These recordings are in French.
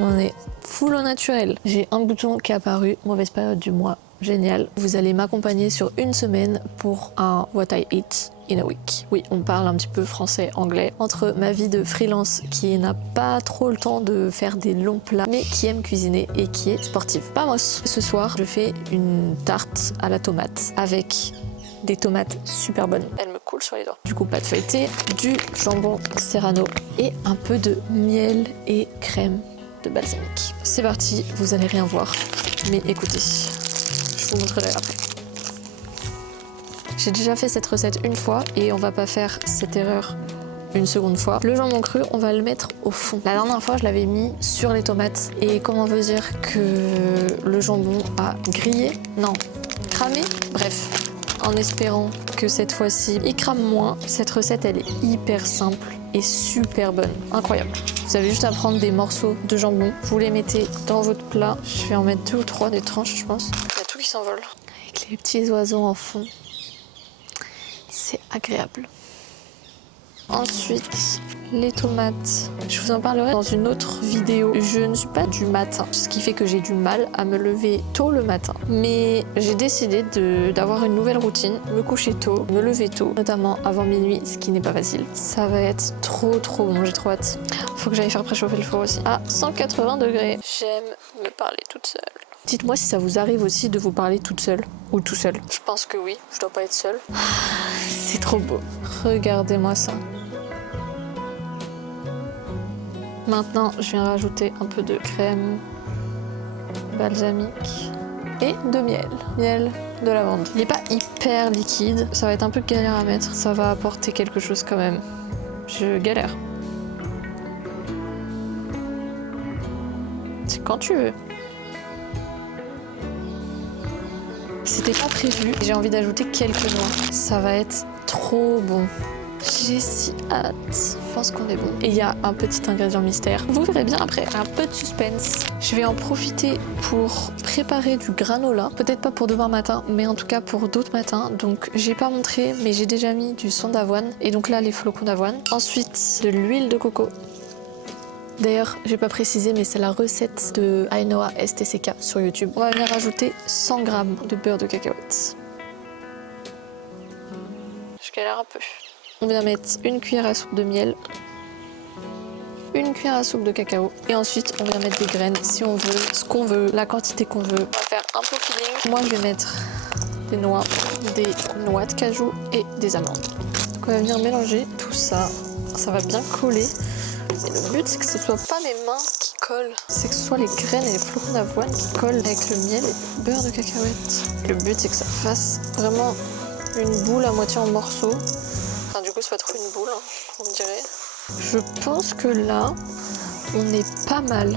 On est full au naturel. J'ai un bouton qui est apparu, mauvaise période du mois, génial. Vous allez m'accompagner sur une semaine pour un What I Eat in a Week. Oui, on parle un petit peu français-anglais. Entre ma vie de freelance qui n'a pas trop le temps de faire des longs plats, mais qui aime cuisiner et qui est sportive. Vamos! Ce soir, je fais une tarte à la tomate avec des tomates super bonnes. Elles me coulent sur les doigts. Du coup, pâte feuilletée, du jambon serrano et un peu de miel et crème de balsamique. C'est parti, vous allez rien voir, mais écoutez, je vous montrerai après. J'ai déjà fait cette recette une fois et on va pas faire cette erreur une seconde fois. Le jambon cru, on va le mettre au fond. La dernière fois, je l'avais mis sur les tomates et comment veut dire que le jambon a grillé? Non, cramé? Bref. En espérant que cette fois-ci, il crame moins. Cette recette, elle est hyper simple et super bonne. Incroyable. Vous avez juste à prendre des morceaux de jambon. Vous les mettez dans votre plat. Je vais en mettre 2 ou 3 des tranches, je pense. Il y a tout qui s'envole. Avec les petits oiseaux en fond. C'est agréable. Ensuite, les tomates. Je vous en parlerai dans une autre vidéo. Je ne suis pas du matin, ce qui fait que j'ai du mal à me lever tôt le matin. Mais j'ai décidé d'avoir une nouvelle routine, me coucher tôt, me lever tôt, notamment avant minuit, ce qui n'est pas facile. Ça va être trop bon, j'ai trop hâte. Faut que j'aille faire préchauffer le four aussi. À 180 degrés. J'aime me parler toute seule. Dites-moi si ça vous arrive aussi de vous parler toute seule ou tout seul. Je pense que oui, je dois pas être seule. C'est trop beau. Regardez-moi ça. Maintenant, je viens rajouter un peu de crème balsamique et de miel. Miel de lavande. Il n'est pas hyper liquide, ça va être un peu galère à mettre. Ça va apporter quelque chose quand même. Je galère. C'est quand tu veux. C'était pas prévu. J'ai envie d'ajouter quelques noix. Ça va être trop bon. J'ai si hâte. Je pense qu'on est bon. Et il y a un petit ingrédient mystère. Vous verrez bien après. Un peu de suspense. Je vais en profiter pour préparer du granola. Peut-être pas pour demain matin, mais en tout cas pour d'autres matins. Donc j'ai pas montré, mais j'ai déjà mis du son d'avoine. Et donc là, les flocons d'avoine. Ensuite, de l'huile de coco. D'ailleurs, j'ai pas précisé, mais c'est la recette de Ainoa STCK sur YouTube. On va venir rajouter 100 g de beurre de cacahuète. Je galère un peu. On vient mettre une cuillère à soupe de miel, une cuillère à soupe de cacao, et ensuite on vient mettre des graines si on veut, ce qu'on veut, la quantité qu'on veut. On va faire un peu feeling. Moi, je vais mettre des noix de cajou et des amandes. Donc on va venir mélanger tout ça. Ça va bien coller. Et le but, c'est que ce soit pas mes mains qui collent, c'est que ce soit les graines et les flocons d'avoine qui collent avec le miel et le beurre de cacahuète. Le but, c'est que ça fasse vraiment une boule à moitié en morceaux. Enfin, du coup, c'est pas trop une boule, hein, on me dirait. Je pense que là, on est pas mal.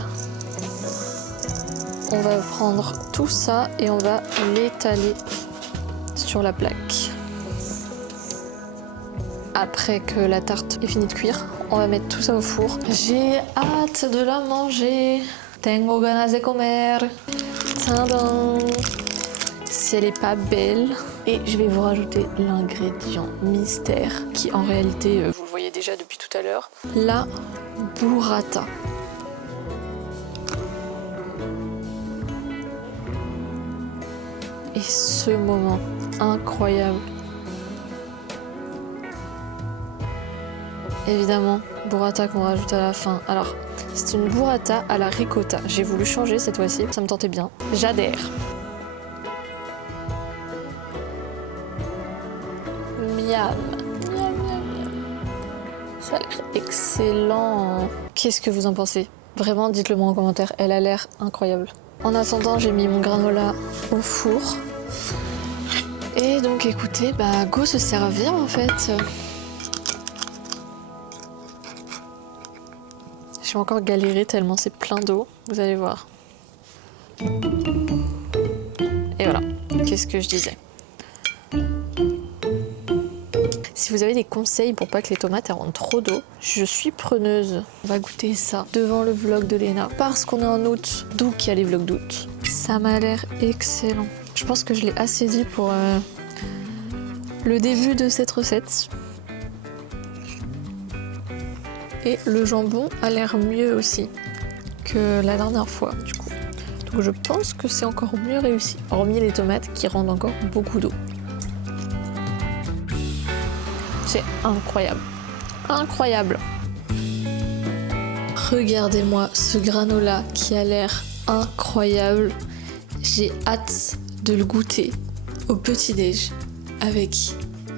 On va prendre tout ça et on va l'étaler sur la plaque. Après que la tarte est finie de cuire, on va mettre tout ça au four. J'ai hâte de la manger. Tengo ganas de comer. Tadam. Si elle est pas belle. Et je vais vous rajouter l'ingrédient mystère qui en réalité, vous le voyez déjà depuis tout à l'heure, la burrata. Et ce moment incroyable. Évidemment, burrata qu'on rajoute à la fin. Alors, c'est une burrata à la ricotta. J'ai voulu changer cette fois-ci, ça me tentait bien. J'adhère. Miam. Miam, miam, miam. Ça a l'air excellent. Qu'est-ce que vous en pensez? Vraiment, dites-le moi en commentaire. Elle a l'air incroyable. En attendant, j'ai mis mon granola au four. Et donc, écoutez, bah, go se servir en fait. Je vais encore galérer tellement c'est plein d'eau, vous allez voir. ce que je disais. Si vous avez des conseils pour pas que les tomates rentrent trop d'eau, je suis preneuse. On va goûter ça devant le vlog de Léna. Parce qu'on est en août, d'où qu'il y a les vlogs d'août. Ça m'a l'air excellent. Je pense que je l'ai assez dit pour le début de cette recette. Et le jambon a l'air mieux aussi que la dernière fois du coup. Donc je pense que c'est encore mieux réussi. Hormis les tomates qui rendent encore beaucoup d'eau. C'est incroyable. Incroyable. Regardez-moi ce granola qui a l'air incroyable. J'ai hâte de le goûter au petit-déj avec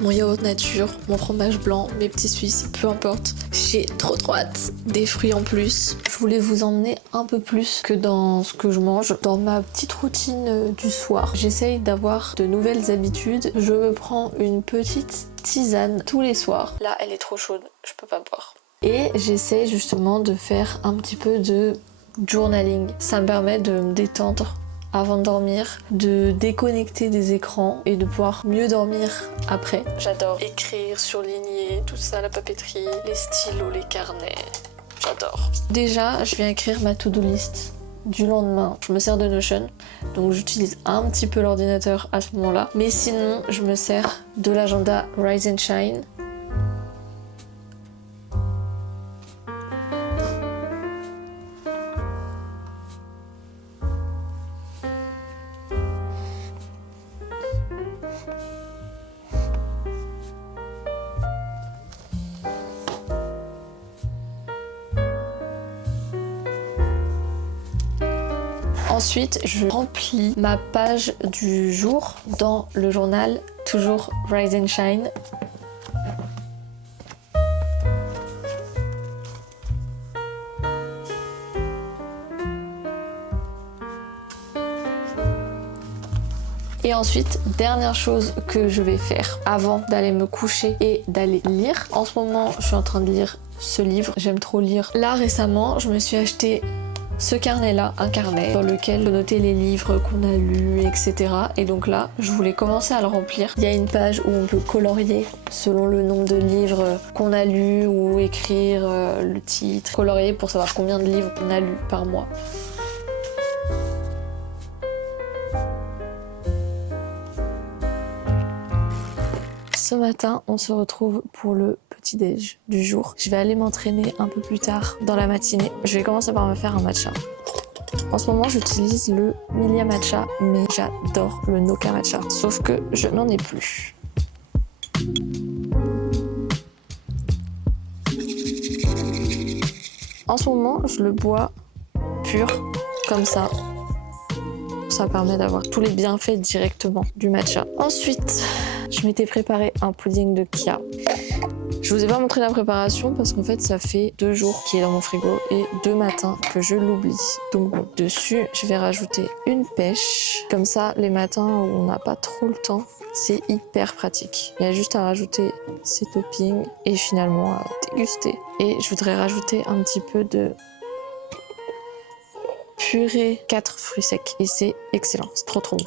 mon yaourt nature, mon fromage blanc, mes petits suisses, peu importe. J'ai trop hâte. Des fruits en plus. Je voulais vous emmener un peu plus que dans ce que je mange. Dans ma petite routine du soir, j'essaye d'avoir de nouvelles habitudes. Je me prends une petite tisane tous les soirs. Là, elle est trop chaude, je peux pas boire. Et j'essaie justement de faire un petit peu de journaling. Ça me permet de me détendre avant de dormir, de déconnecter des écrans et de pouvoir mieux dormir après. J'adore écrire, surligner, tout ça, la papeterie, les stylos, les carnets. J'adore. Déjà, je viens écrire ma to-do list du lendemain. Je me sers de Notion, donc j'utilise un petit peu l'ordinateur à ce moment-là. Mais sinon, je me sers de l'agenda Rise and Shine. Ensuite, je remplis ma page du jour dans le journal, toujours Rise and Shine. Et ensuite, dernière chose que je vais faire avant d'aller me coucher et d'aller lire. En ce moment, je suis en train de lire ce livre. J'aime trop lire. Là, récemment, je me suis acheté ce carnet-là, un carnet dans lequel on noter les livres qu'on a lus, etc. Et donc là, je voulais commencer à le remplir. Il y a une page où on peut colorier selon le nombre de livres qu'on a lus ou écrire le titre. Colorier pour savoir combien de livres on a lus par mois. Ce matin, on se retrouve pour le petit-déj du jour. Je vais aller m'entraîner un peu plus tard dans la matinée. Je vais commencer par me faire un matcha. En ce moment, j'utilise le Milia Matcha, mais j'adore le Noka Matcha. Sauf que je n'en ai plus. En ce moment, je le bois pur, comme ça. Ça permet d'avoir tous les bienfaits directement du matcha. Ensuite, je m'étais préparé un pudding de Kia. Je vous ai pas montré la préparation parce qu'en fait ça fait 2 jours qu'il est dans mon frigo et 2 matins que je l'oublie. Donc bon, dessus je vais rajouter une pêche. Comme ça les matins où on n'a pas trop le temps, c'est hyper pratique. Il y a juste à rajouter ces toppings et finalement à déguster. Et je voudrais rajouter un petit peu de purée 4 fruits secs et c'est excellent, c'est trop bon.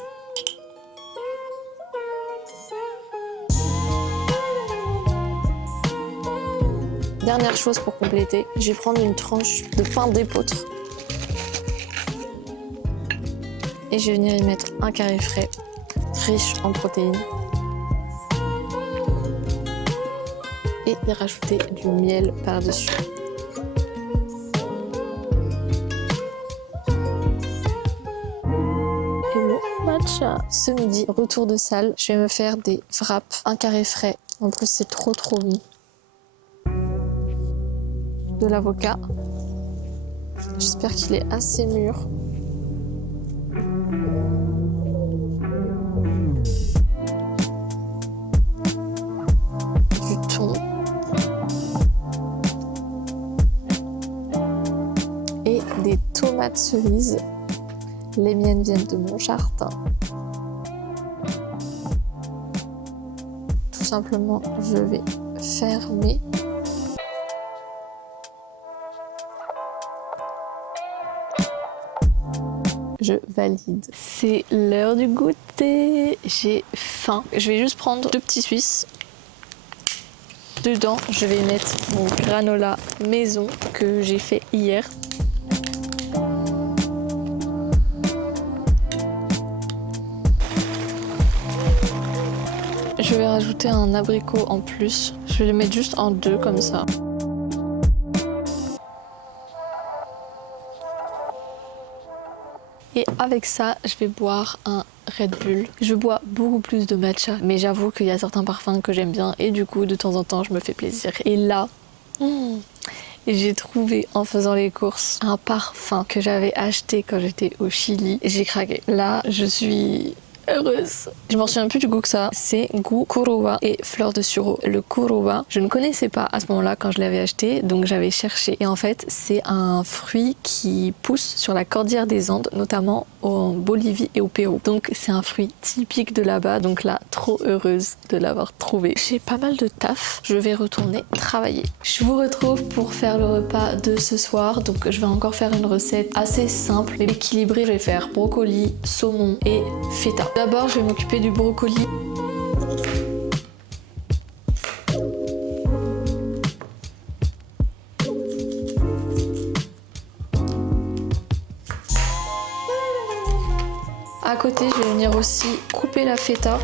Dernière chose pour compléter, je vais prendre une tranche de pain d'épeautre et je vais venir y mettre un carré frais, riche en protéines et y rajouter du miel par-dessus. Et le matcha. Ce midi, retour de salle, je vais me faire des wraps, un carré frais. En plus, c'est trop bon. De l'avocat. J'espère qu'il est assez mûr. Du thon. Et des tomates cerises. Les miennes viennent de mon jardin. Tout simplement, je vais fermer. je valide. C'est l'heure du goûter. J'ai faim. Je vais juste prendre 2 petits Suisses. Dedans, je vais mettre mon granola maison que j'ai fait hier. Je vais rajouter un abricot en plus. Je vais le mettre juste en 2 comme ça. Et avec ça, je vais boire un Red Bull. Je bois beaucoup plus de matcha, mais j'avoue qu'il y a certains parfums que j'aime bien et du coup, de temps en temps, je me fais plaisir. Et là, j'ai trouvé en faisant les courses un parfum que j'avais acheté quand j'étais au Chili. J'ai craqué. Là, je suis heureuse. Je m'en souviens plus du goût que ça. C'est goût kurowa et fleur de sureau. Le kurowa, je ne connaissais pas à ce moment-là quand je l'avais acheté, donc j'avais cherché. Et en fait, c'est un fruit qui pousse sur la cordillère des Andes, notamment en Bolivie et au Pérou. Donc c'est un fruit typique de là-bas. Donc là, trop heureuse de l'avoir trouvé. J'ai pas mal de taf. Je vais retourner travailler. Je vous retrouve pour faire le repas de ce soir. Donc je vais encore faire une recette assez simple mais équilibrée. Je vais faire brocoli, saumon et feta. D'abord, je vais m'occuper du brocoli. À côté, je vais venir aussi couper la feta.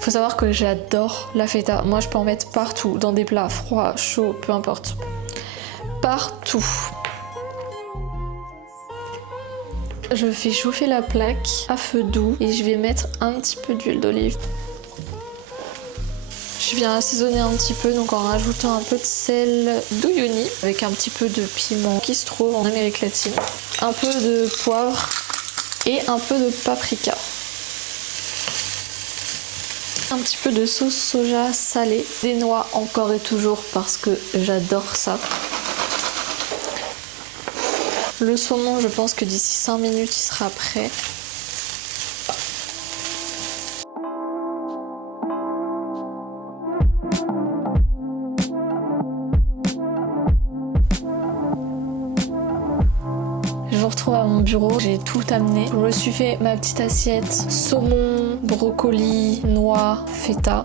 Faut savoir que j'adore la feta. Moi, je peux en mettre partout, dans des plats froids, chauds, peu importe. Partout. Je fais chauffer la plaque à feu doux et je vais mettre un petit peu d'huile d'olive. Je viens assaisonner un petit peu donc en rajoutant un peu de sel d'uyuni avec un petit peu de piment qui se trouve en Amérique latine, un peu de poivre et un peu de paprika. Un petit peu de sauce soja salée, des noix encore et toujours parce que j'adore ça. Le saumon, je pense que d'ici 5 minutes, il sera prêt. Je vous retrouve à mon bureau, j'ai tout amené. Je me suis fait ma petite assiette, saumon, brocoli, noix, feta.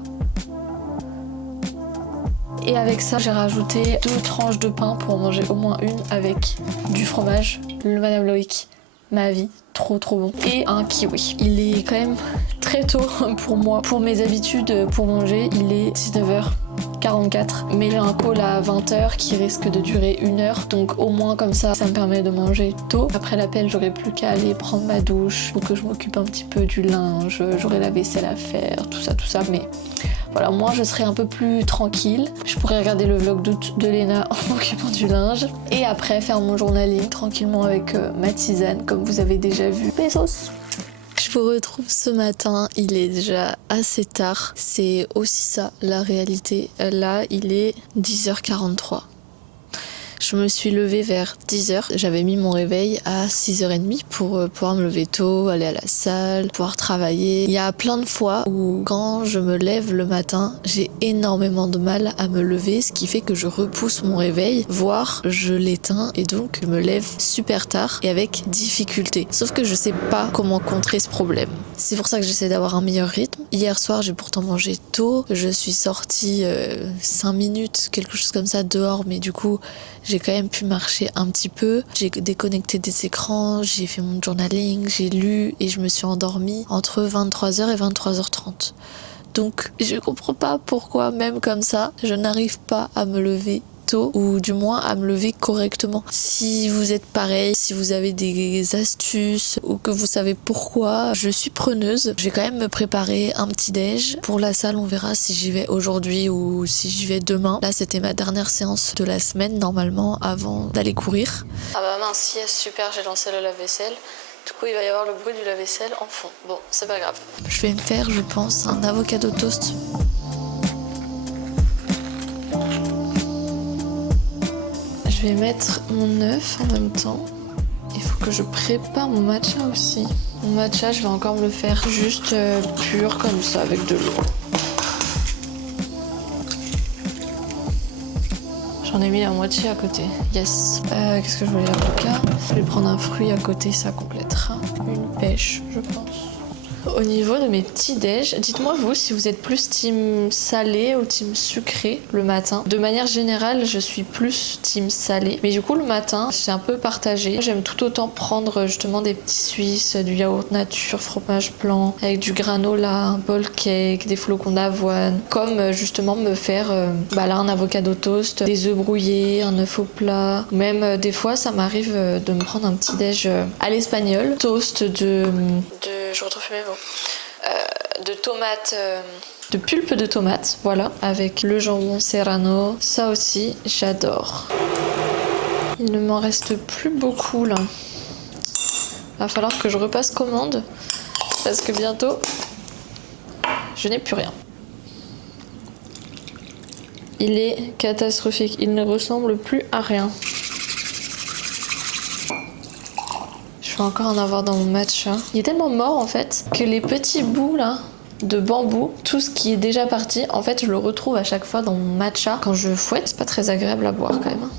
Et avec ça, j'ai rajouté 2 tranches de pain pour en manger au moins une avec du fromage. Le Madame Loïc, ma vie, trop bon. Et un kiwi. Il est quand même très tôt pour moi. Pour mes habitudes pour manger, il est 19h44. Mais j'ai un call à 20h qui risque de durer 1 heure. Donc au moins comme ça me permet de manger tôt. Après l'appel, j'aurai plus qu'à aller prendre ma douche. Faut que je m'occupe un petit peu du linge. J'aurai la vaisselle à faire, tout ça. Mais voilà, moi je serai un peu plus tranquille. Je pourrais regarder le vlog d'août de Léna en m'occupant du linge. Et après faire mon journaling tranquillement avec ma tisane, comme vous avez déjà vu. Besos! Je vous retrouve ce matin, il est déjà assez tard. C'est aussi ça la réalité. Là, il est 10h43. Je me suis levée vers 10h. J'avais mis mon réveil à 6h30 pour pouvoir me lever tôt, aller à la salle, pouvoir travailler. Il y a plein de fois où quand je me lève le matin, j'ai énormément de mal à me lever, ce qui fait que je repousse mon réveil, voire je l'éteins et donc je me lève super tard et avec difficulté. Sauf que je sais pas comment contrer ce problème. C'est pour ça que j'essaie d'avoir un meilleur rythme. Hier soir, j'ai pourtant mangé tôt. Je suis sortie 5 minutes, quelque chose comme ça dehors, mais du coup, j'ai quand même pu marcher un petit peu. J'ai déconnecté des écrans, j'ai fait mon journaling, j'ai lu et je me suis endormie entre 23h et 23h30. Donc je comprends pas pourquoi même comme ça, je n'arrive pas à me lever tôt ou du moins à me lever correctement. Si vous êtes pareil, si vous avez des astuces ou que vous savez pourquoi, je suis preneuse. Je vais quand même me préparer un petit déj. Pour la salle, on verra si j'y vais aujourd'hui ou si j'y vais demain. Là, c'était ma dernière séance de la semaine normalement avant d'aller courir. Ah bah mince, yes, super, j'ai lancé le lave-vaisselle. Du coup, il va y avoir le bruit du lave-vaisselle en fond. Bon, c'est pas grave. Je vais me faire, je pense, un avocado toast. Je vais mettre mon œuf en même temps. Il faut que je prépare mon matcha aussi. Mon matcha, je vais encore me le faire juste pur comme ça avec de l'eau. J'en J'en ai mis la moitié à côté. Yes. Qu'est-ce que je voulais, avocat? Je vais prendre un fruit à côté, ça complétera. Une pêche, je pense. Au niveau de mes petits déj, dites-moi vous si vous êtes plus team salé ou team sucré le matin. De manière générale, je suis plus team salé, mais du coup le matin, c'est un peu partagé. J'aime tout autant prendre justement des petits suisses, du yaourt nature, fromage blanc, avec du granola, un bol cake, des flocons d'avoine, comme justement me faire là un avocado toast, des œufs brouillés, un œuf au plat. Même des fois, ça m'arrive de me prendre un petit déj à l'espagnol, toast je retrouve mes mots. De tomates, de pulpe de tomates, voilà, avec le jambon serrano. Ça aussi, j'adore. Il ne m'en reste plus beaucoup là. Va falloir que je repasse commande parce que bientôt, je n'ai plus rien. Il est catastrophique. Il ne ressemble plus à rien. Je vais encore en avoir dans mon matcha. Il est tellement mort en fait que les petits bouts là de bambou, tout ce qui est déjà parti, en fait je le retrouve à chaque fois dans mon matcha. Quand je fouette, c'est pas très agréable à boire quand même.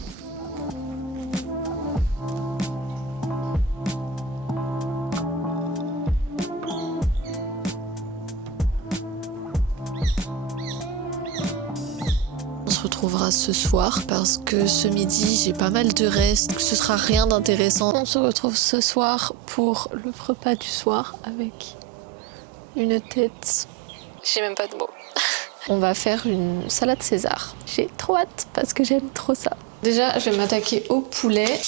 On se retrouvera ce soir parce que ce midi j'ai pas mal de restes, ce sera rien d'intéressant. On se retrouve ce soir pour le repas du soir avec une tête. J'ai même pas de mots. On va faire une salade César. J'ai trop hâte parce que j'aime trop ça. Déjà je vais m'attaquer au poulet.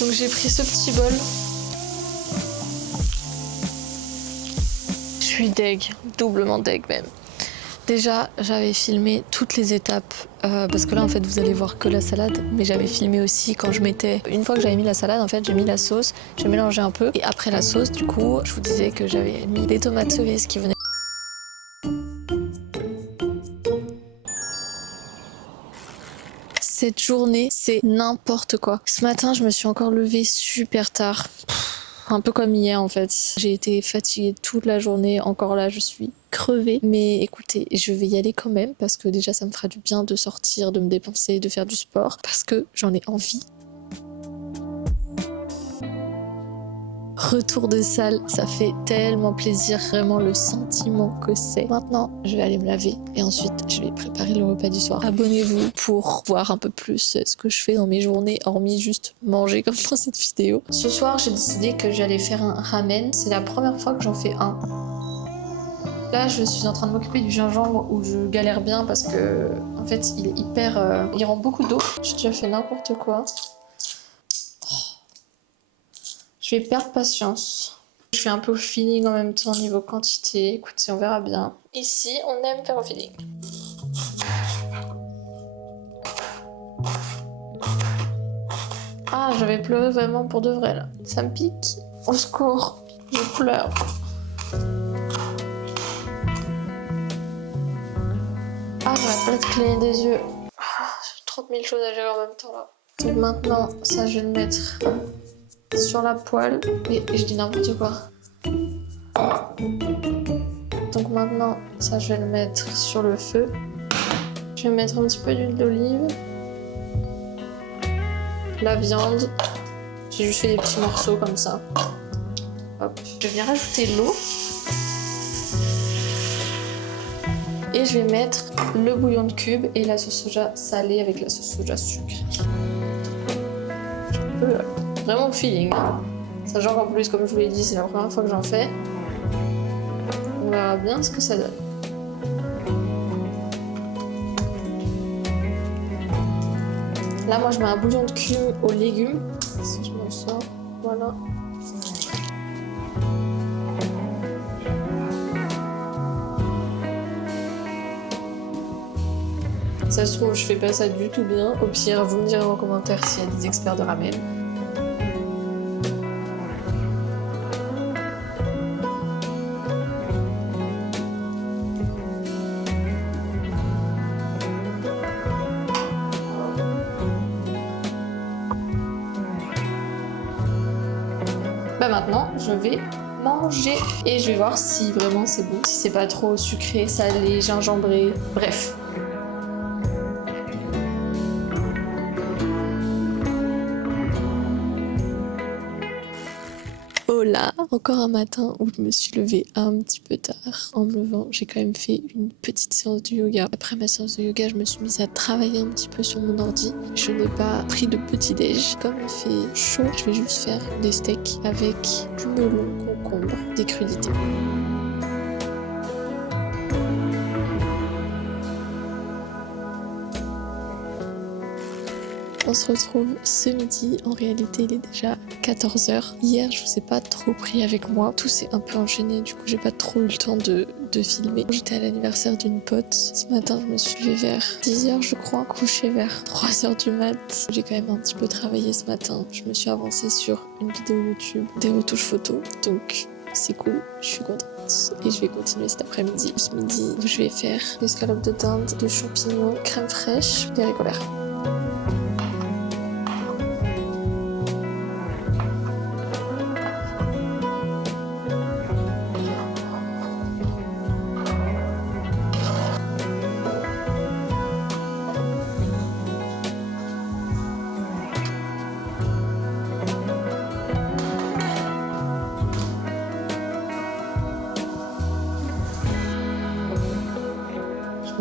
Donc j'ai pris ce petit bol. Je suis deg, doublement deg même. Déjà, j'avais filmé toutes les étapes parce que là, en fait, vous allez voir que la salade, mais j'avais filmé aussi quand je mettais. Une fois que j'avais mis la salade, en fait, j'ai mis la sauce, j'ai mélangé un peu et après la sauce, du coup, je vous disais que j'avais mis des tomates cerises qui venaient. Cette journée, c'est n'importe quoi. Ce matin, je me suis encore levée super tard. Un peu comme hier en fait. J'ai été fatiguée toute la journée. Encore là, je suis crevée. Mais écoutez, je vais y aller quand même parce que déjà, ça me fera du bien de sortir, de me dépenser, de faire du sport parce que j'en ai envie. Retour de salle, ça fait tellement plaisir, vraiment le sentiment que c'est. Maintenant, je vais aller me laver et ensuite, je vais préparer le repas du soir. Abonnez-vous pour voir un peu plus ce que je fais dans mes journées, hormis juste manger comme dans cette vidéo. Ce soir, j'ai décidé que j'allais faire un ramen. C'est la première fois que j'en fais un. Là, je suis en train de m'occuper du gingembre où je galère bien parce que, en fait, il est hyper... il rend beaucoup d'eau. J'ai déjà fait n'importe quoi. Je vais perdre patience. Je fais un peu au feeling en même temps niveau quantité. Écoutez, on verra bien. Ici, on aime faire au feeling. Ah, je vais pleurer vraiment pour de vrai là. Ça me pique. Au secours, je pleure. Ah, j'aurais pas de cligner des yeux. J'ai 30 000 choses à gérer en même temps là. Donc maintenant, ça je vais le mettre sur la poêle. Et je dis n'importe quoi. Donc maintenant, ça je vais le mettre sur le feu. Je vais mettre un petit peu d'huile d'olive. La viande. J'ai juste fait des petits morceaux comme ça. Hop. Je vais rajouter l'eau. Et je vais mettre le bouillon de cube et la sauce soja salée avec la sauce soja sucrée. Je peux vraiment au feeling. Hein. Sachant qu'en plus, comme je vous l'ai dit, c'est la première fois que j'en fais. On verra bien ce que ça donne. Là, moi, je mets un bouillon de cube aux légumes. Si je m'en sors, voilà. Ça se trouve, je fais pas ça du tout bien. Au pire, vous me direz en commentaire s'il y a des experts de ramen. Bah maintenant, je vais manger et je vais voir si vraiment c'est bon, si c'est pas trop sucré, salé, gingembré, bref. Hola! Encore un matin où je me suis levée un petit peu tard. En me levant, j'ai quand même fait une petite séance de yoga. Après ma séance de yoga, je me suis mise à travailler un petit peu sur mon ordi. Je n'ai pas pris de petit-déj. Comme il fait chaud, je vais juste faire des steaks avec du melon, concombre, des crudités. On se retrouve ce midi, en réalité il est déjà 14h. Hier je vous ai pas trop pris avec moi, tout s'est un peu enchaîné, du coup j'ai pas trop eu le temps de filmer. J'étais à l'anniversaire d'une pote, ce matin je me suis levée vers 10h je crois, couchée vers 3h du mat. J'ai quand même un petit peu travaillé ce matin, je me suis avancée sur une vidéo YouTube, des retouches photos, donc c'est cool, je suis contente. Et je vais continuer cet après-midi. Ce midi, je vais faire des escalopes de dinde, de champignons, crème fraîche, des haricots verts.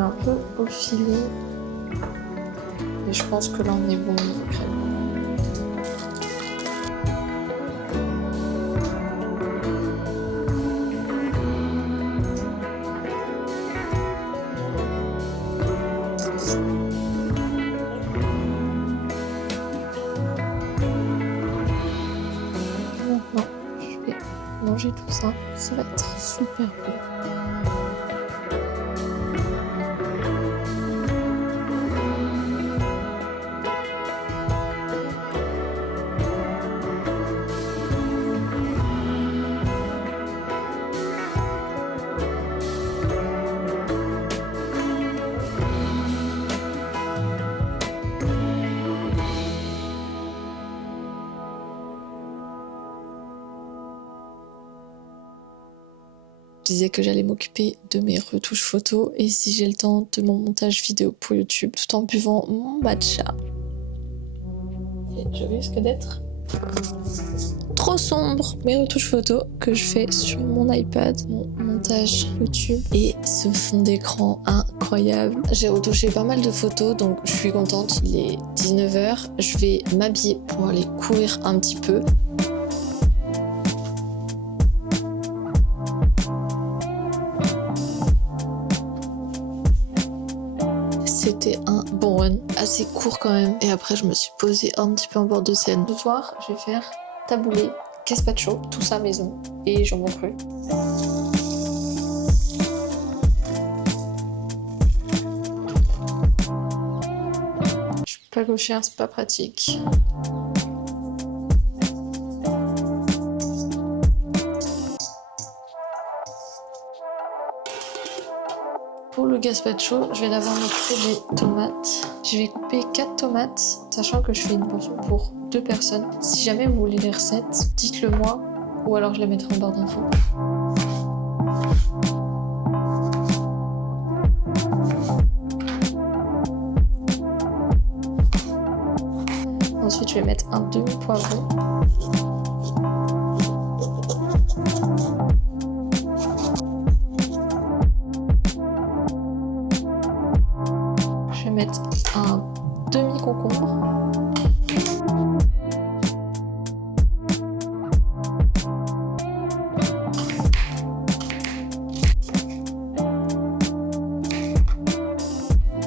Un peu au filet, et je pense que là on est bon niveau crème. Maintenant je vais manger tout ça, ça va être super bon. Je disais que j'allais m'occuper de mes retouches photos et si j'ai le temps de mon montage vidéo pour YouTube tout en buvant mon matcha. Et je risque d'être trop sombre. Mes retouches photos que je fais sur mon iPad, mon montage YouTube et ce fond d'écran incroyable. J'ai retouché pas mal de photos donc je suis contente. Il est 19h, je vais m'habiller pour aller courir un petit peu. C'était un bon run, assez court quand même. Et après, je me suis posée un petit peu en bord de Seine. Ce soir, je vais faire taboulé, gazpacho, tout ça maison et jambon cru. Je suis pas gauchère, c'est pas pratique. Pour le gazpacho, je vais d'abord m'occuper des tomates. Je vais couper 4 tomates, sachant que je fais une portion pour 2 personnes. Si jamais vous voulez les recettes, dites-le moi, ou alors je les mettrai en barre d'infos. Ensuite, je vais mettre un demi-poivron. Je vais mettre un demi-concombre.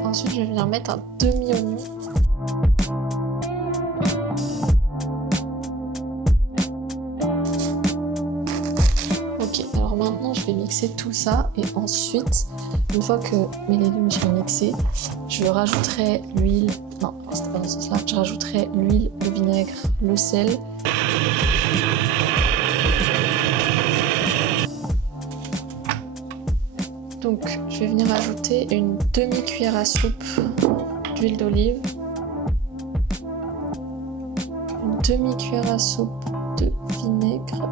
Ensuite, je vais venir mettre un demi-oignon. Ok, alors maintenant, je vais mixer tout ça et ensuite, une fois que mes légumes sont mixés, je rajouterai l'huile. Non, c'était pas dans ce sens-là. Je rajouterai l'huile, le vinaigre, le sel. Donc, je vais venir ajouter une demi-cuillère à soupe d'huile d'olive, une demi-cuillère à soupe de vinaigre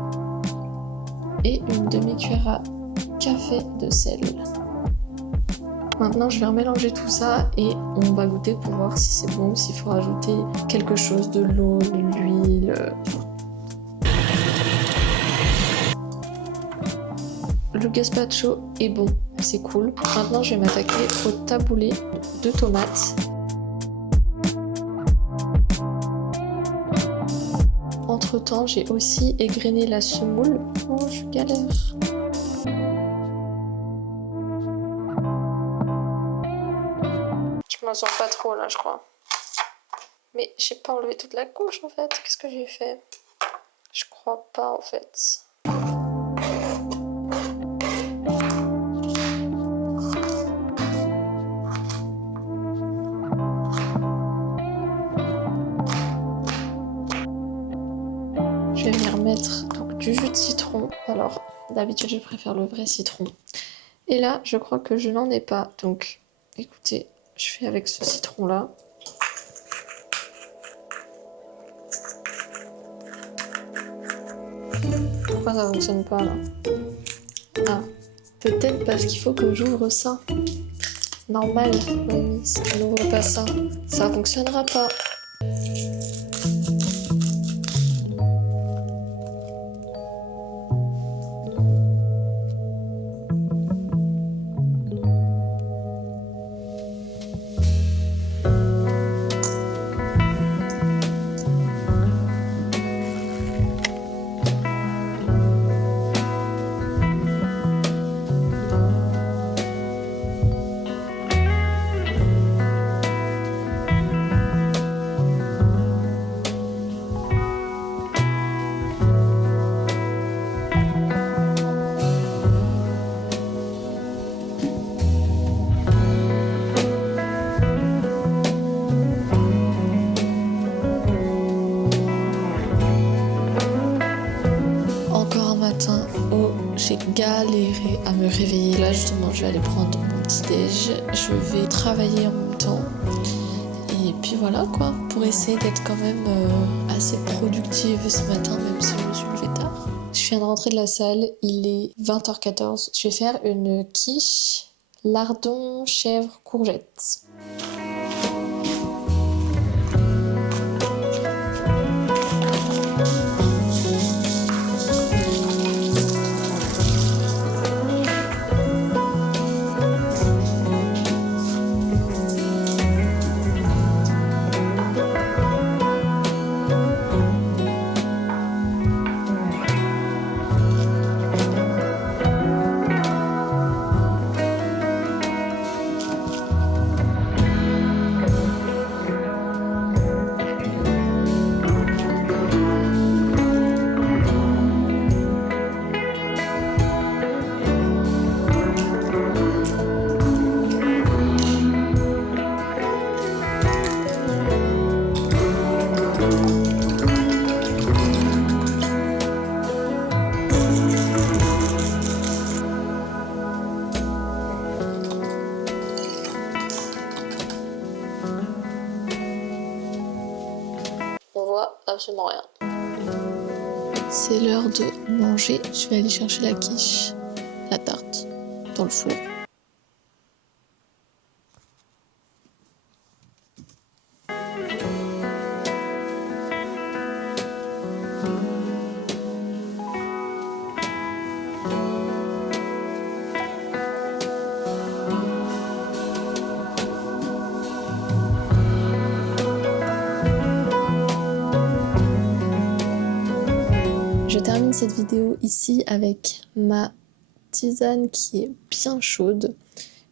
et une demi-cuillère à café de sel. Maintenant, je vais remélanger tout ça et on va goûter pour voir si c'est bon ou s'il faut rajouter quelque chose, de l'eau, de l'huile. le gazpacho est bon, c'est cool. Maintenant, je vais m'attaquer au taboulé de tomates. Entre temps, j'ai aussi égrené la semoule. Oh, je galère. Je m'en sors pas trop là, je crois. Mais j'ai pas enlevé toute la couche en fait. Qu'est-ce que j'ai fait? Je crois pas en fait. Je vais venir mettre donc du jus de citron. Alors d'habitude je préfère le vrai citron. Et là je crois que je n'en ai pas. Donc écoutez, je fais avec ce citron là. Pourquoi ça fonctionne pas là? Ah, peut-être parce qu'il faut que j'ouvre ça. Normal, mamie, si tu n'ouvres pas ça, ça fonctionnera pas. J'ai galéré à me réveiller. Là justement je vais aller prendre mon petit déj. Je vais travailler en même temps. Et puis voilà quoi, pour essayer d'être quand même assez productive ce matin, même si je me suis levée tard. Je viens de rentrer de la salle, il est 20h14. Je vais faire une quiche lardon chèvre courgette. Absolument rien. C'est l'heure de manger. Je vais aller chercher la quiche, la tarte, dans le four. Je termine cette vidéo ici avec ma tisane qui est bien chaude.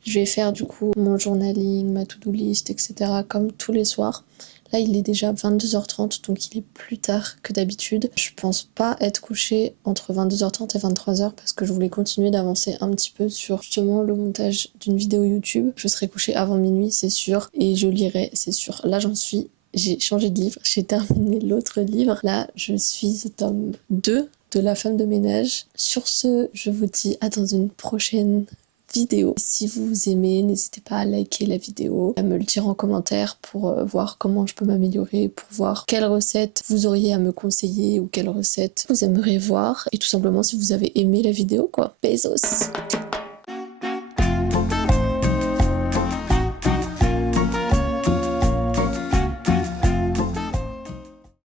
Je vais faire du coup mon journaling, ma to-do list, etc. comme tous les soirs. Là il est déjà 22h30 donc il est plus tard que d'habitude. Je pense pas être couchée entre 22h30 et 23h parce que je voulais continuer d'avancer un petit peu sur justement le montage d'une vidéo YouTube. Je serai couchée avant minuit c'est sûr et je lirai c'est sûr. Là j'en suis. J'ai changé de livre, j'ai terminé l'autre livre. Là, je suis au tome 2 de La femme de ménage. Sur ce, je vous dis à dans une prochaine vidéo. Si vous aimez, n'hésitez pas à liker la vidéo, à me le dire en commentaire pour voir comment je peux m'améliorer, pour voir quelle recette vous auriez à me conseiller ou quelle recette vous aimeriez voir. Et tout simplement si vous avez aimé la vidéo quoi. Bezos!